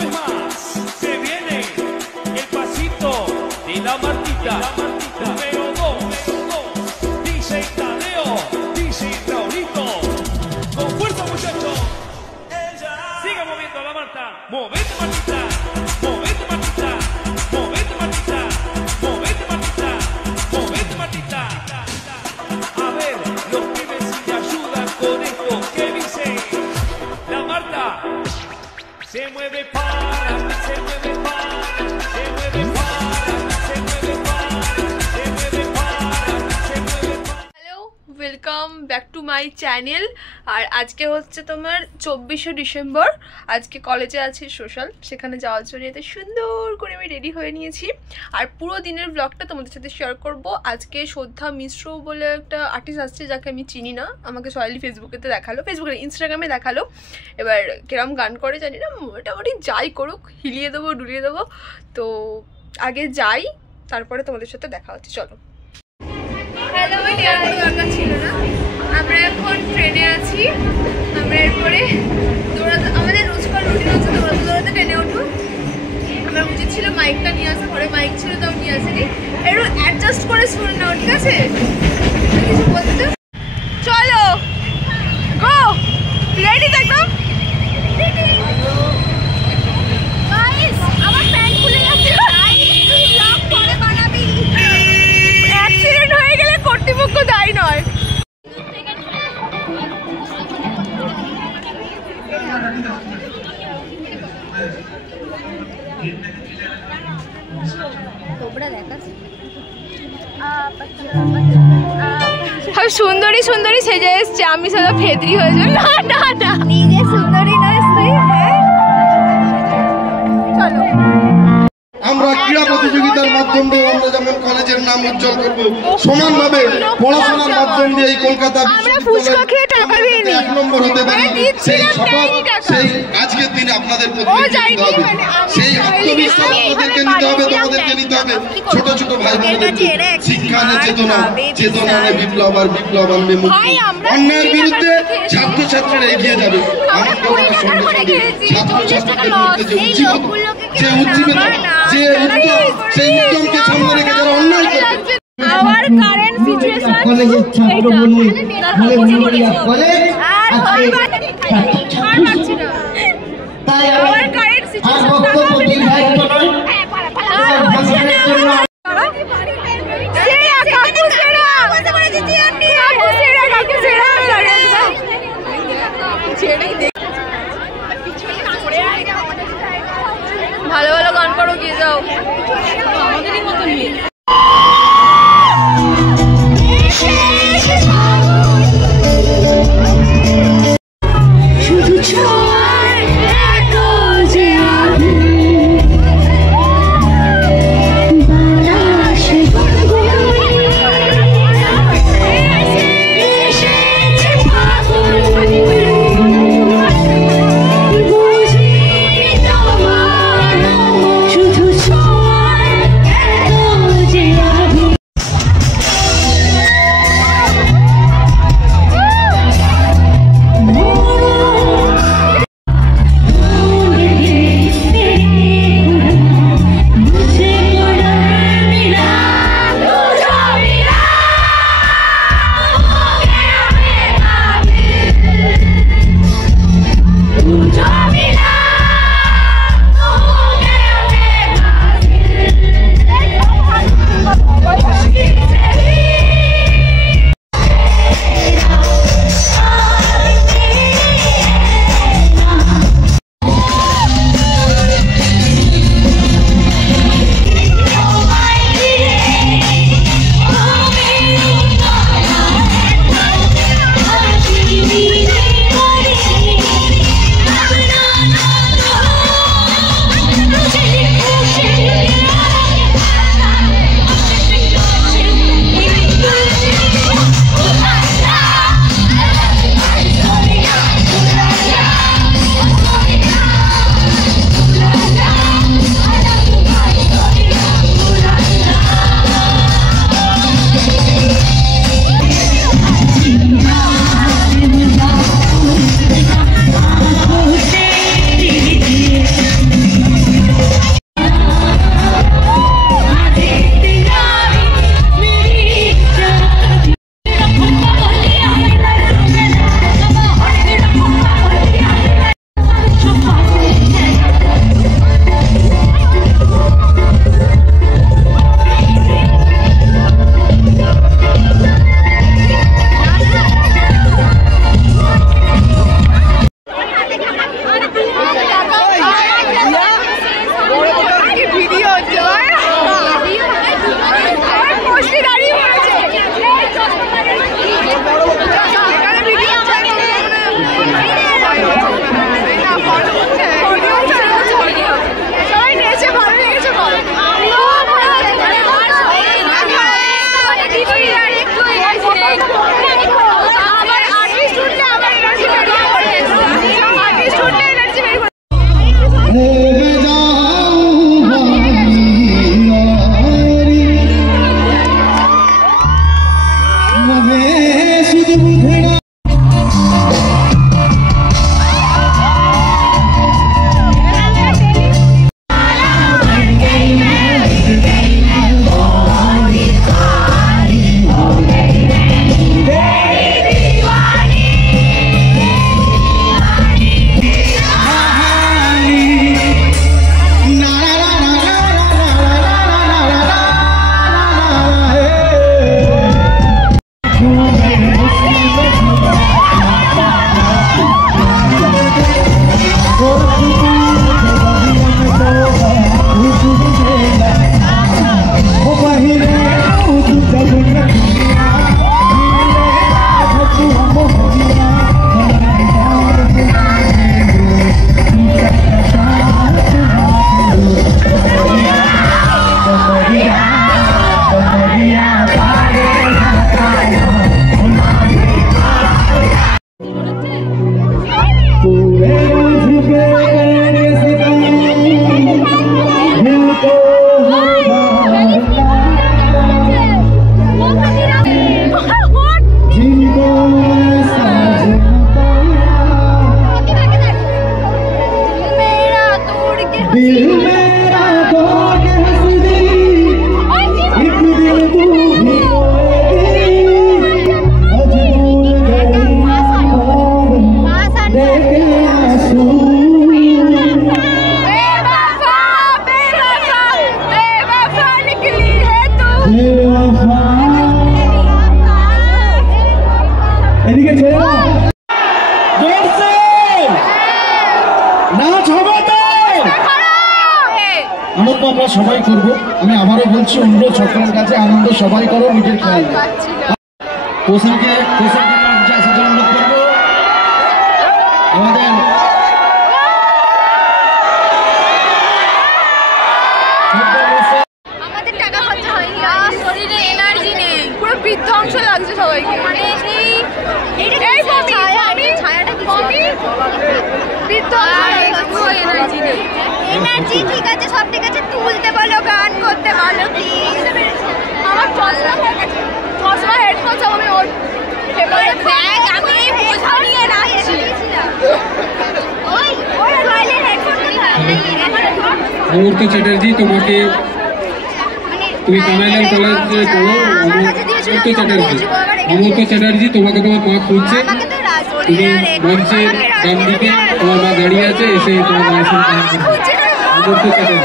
vez más se viene el pasito de la Martita. Número 2, DJ Tadeo, DJ Raulito. Con fuerza, muchachos. Siga moviendo la Marta. Movete, Martita. Movete, Martita. Movete, Martita. Movete, Martita. Movete, Martita. A ver, los pibes si me ayudan con esto. ¿Qué dice? La Marta se mueve para, se mueve para, se mueve para, se mueve para, se mueve para, se mueve para. Hello, welcome back to my channel. আর আজকে হচ্ছে তোমার 24শে December. আজকে কলেজে আছে social, সেখানে যাওয়ার জন্য এত সুন্দর করে আমি রেডি হয়ে নিয়েছি। আর পুরো দিনের ব্লগটা তোমাদের সাথে শেয়ার করব। আজকে শ্রদ্ধা মিশ্র বলে একটা আর্টিস্ট আসছে, যাকে আমি চিনি না, আমাকে সরাসরি ফেসবুকেতে দেখালো, ফেসবুকে ইনস্টাগ্রামে দেখালো। এবার কিরম গান করে জানি না, মোটামুটি যাই করুক হিলিয়ে দেবো ডুলিয়ে দেবো। তো আগে যাই, তারপরে তোমাদের সাথে দেখা হচ্ছে। চলো। হ্যালো, দরকার ছিল না। আমরা এখন ট্রেনে আছি। আমরা এরপরে দৌড়াতে, আমাদের রোজকার রুটিন হচ্ছে দৌড়াতে দৌড়াতে ট্রেনে উঠবো। আমার উচিত ছিল মাইকটা নিয়ে আসা, ঘরে মাইক ছিল তাও নিয়ে আসেনি। একটু অ্যাডজাস্ট করে শুনে নাও, ঠিক আছে? কিছু বলতে চাও? চলো, গো। রেডি তো একদম? আমার প্যান্ট খুলে যাচ্ছে। অ্যাক্সিডেন্ট হয়ে গেলে কর্তৃপক্ষ দায়ী নয়। সুন্দরী সুন্দরী সেজে এসছে, আমি সাদা ফেদরি হয়ে যাই। না না না, নিজে সুন্দরী নয় তুই। চলো। আমরা ক্রীড়া প্রতিযোগিতার মাধ্যমে আমরা যেমন কলেজের নাম উজ্জ্বল করব, সমানভাবে পড়াশোনার মাধ্যম দিয়ে এই কলকাতা এক নম্বর হতে পারি, সেই শপথ সেই আজকের দিনে আপনাদের প্রতিযোগিতা হবে। সেই আত্মবিশ্বাস আপনাদেরকে নিতে হবে, তোমাদেরকে নিতে হবে। ছোট ছোট ভাই বোনদেরকে শিক্ষা আনে চেতনা, চেতনা আনে বিপ্লব, আর বিপ্লব আনবে মুক্তি। অন্যায়ের বিরুদ্ধে ছাত্রছাত্রীরা এগিয়ে যাবে। আনন্দ করার সঙ্গে সঙ্গে ছাত্রছাত্রীদের মধ্যে যে উজ্জীবতা, যে উদ্যম, সেই উদ্যমকে সামনে রেখে যারা অন্যায় করবে। আমার কারেন্ট সিচুয়েশন কলেজের ছাত্র বলি মেমোরিয়াল কলেজ তাই আমার কারেন্ট সিচুয়েশন বক্তব্য দীর্ঘায়িত নয়। ভালো ভালো গান করো, গিয়ে যাও। আমাদেরই মতো নিয়ে শুধু दिल मेरा तो हंसदी एक दिल तू भी रोएगी आज दूर गई देखे आंसू बेवफा बेवफा बेवफा निकली है तू बेवफा এদিকে ছেড়ে দাও জোরসে নাচ হবে তো আনন্দ আমরা সবাই করব আমি আবারও বলছি অনুরোধ সকলের কাছে আনন্দ সবাই করো নিজের খেয়াল পোশাকে মঞ্চে আসার জন্য অনুরোধ করবো আমাদের টাকা খরচা হয়নি আর শরীরে এনার্জি নেই পুরো বিধ্বংস লাগছে সবাইকে এই ছায়াটা পুরো এনার্জি নেই এনার্জি ঠিক আছে সব ঠিক আছে তুলতে বলো গান করতে বলো প্লিজ আমার চশমা হেডফোন সব আমি ওর ব্যাগ আমি এই বোঝা নিয়ে রাখছি ওই টয়লেট হেডফোন মুহূর্ত চ্যাটার্জি তোমাকে তুমি কানাইলাল কলেজে পড়ো অমূর্ত চ্যাটার্জি তোমাকে তোমার মা খুঁজছে তুমি মঞ্চের ডান দিকে তোমার মা দাঁড়িয়ে আছে এসে তোমার মায়ের সঙ্গে অমূর্ত চ্যাটার্জি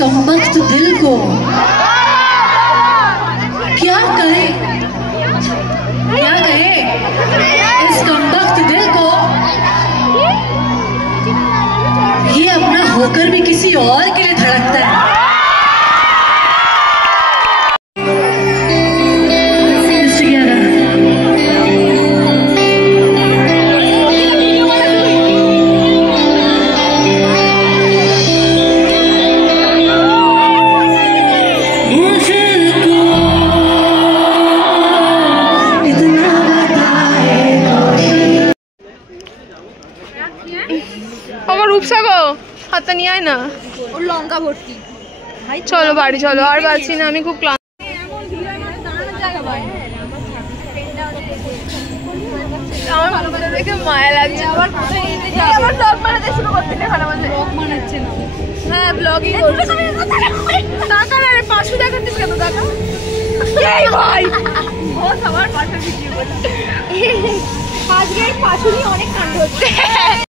कमबख्त दिल को क्या कहे इस कमबख्त दिल को ये अपना होकर भी किसी और के लिए धड़कता है। আমার রূপসা গো হাতটা নিয়ে আয় না ওর লঙ্কা ভর্তি চলো বাড়ি চলো আর বাঁচি না আমি খুব ক্লান্ত আমার ভালো করে দেখে মায়া লাগছে আবার কোথায় নিতে যাবো আবার ব্লগ বানাতে শুরু করতে খারাপ আছে ব্লগ বানাচ্ছে না হ্যাঁ ব্লগই করছে টাকা না রে পাঁচশো দেখাচ্ছিস কেন টাকা এই ভাই ও সবার পাশে ভিডিও করছে আজকে পাঁচশো